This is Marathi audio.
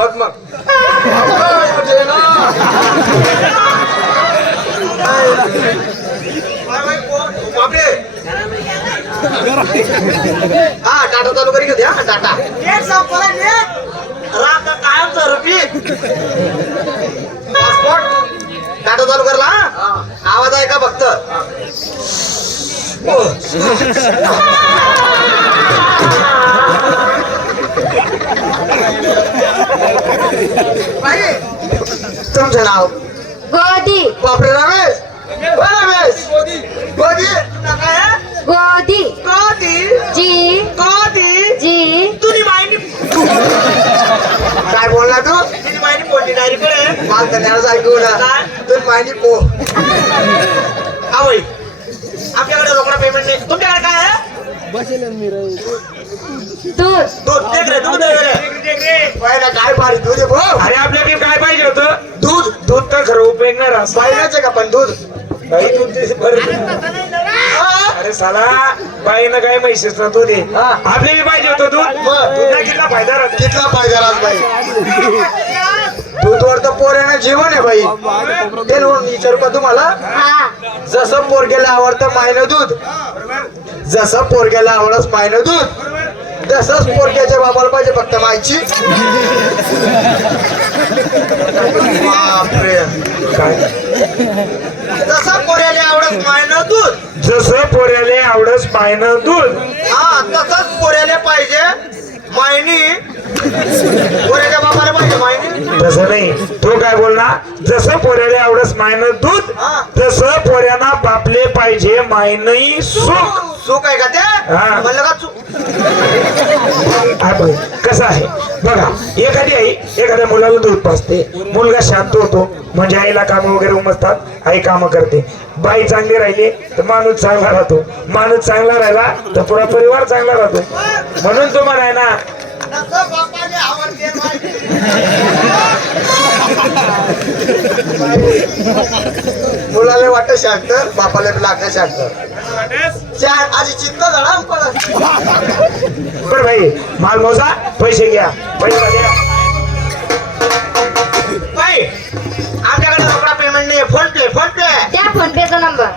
मग. बापरे. हा टाटा चालू करी घेते हा टाटा. नेट संपला नेट रात कायम स्वरूपी पासपोर्ट टाटा चालू करला हा? आवाज आहे का फक्त? बाई, तुमचं नाव गोदी. बापरे रमेश ओ रमेश गोदी. काय गोदी कधी जी. कधी जी. तुझी माहिती काय बोलला तू? तुझी माहिती बोलली डायरेक्ट मला तर त्यालाच ऐकू ना काय? तू माहिती पो आवई आमच्याकडे रोकडा पेमेंट नाही तुमच्याकडे काय आहे दूध दूध देख रे दूध. देख रे पहिला काय भारी दूध आहे भाऊ. अरे आपल्याकडे काय पाहिजे होतं? दूध. दूध तर खरं उपयोग नाही राहत. आहे का पण दूध? बाई दूध ते बरं. अरे साला बाईनं काय म्हैसेचं दूध आहे. हा. आपले बी पाहिजे होतं दूध. दूधला किती फायदा राहतो? कितला फायदा राहत बाई? दूधवर तर पोऱ्यानं जीवन आहे बाई. ते म्हणून विचारू का तुम्हाला? हा. जसं पोरग्याला आवडतं मायनं दूध. जसं पोरग्याला आवडत मायनं दूध. तसंच पोरग्याच्या बाबाला पाहिजे फक्त मायची बापरे. काय जसं पोऱ्याला आवडत मायनं दूध. जसं पोऱ्याले आवडस पायनं दूध. हा तसंच पोऱ्याला पाहिजे मायनी. पोऱ्याच्या बाबाला पाहिजे मायनी. तसं नाही. तो काय बोलणार जसं पोऱ्याले आवडस मायनं दूध हा. तसं पोऱ्यांना बापले पाहिजे मायनही सुख. सुख आहे का ते? हा. म्हणलं का चूक? आपण कसं आहे? बघा एखादी आई एखाद्या मुलाला दूध पाजते. मुलगा शांत होतो. म्हणजे आईला कामं वगैरे उमजतात. आई कामं करते. बाई चांगली राहिली तर माणूस चांगला राहतो. माणूस चांगला राहिला तर पुरा परिवार चांगला राहतो. म्हणून तो म्हणाय ना बापाने आवडते लागतं वाटतं बापाला बी लागतं शांत शांत आधी चित्त झाला पडत बरं भाई माल मोजा पैसे घ्या. पैसे घ्या. बाई आमच्याकडे रोकडा पेमेंट नाही फोन पे फोन पे. त्या फोन पेचा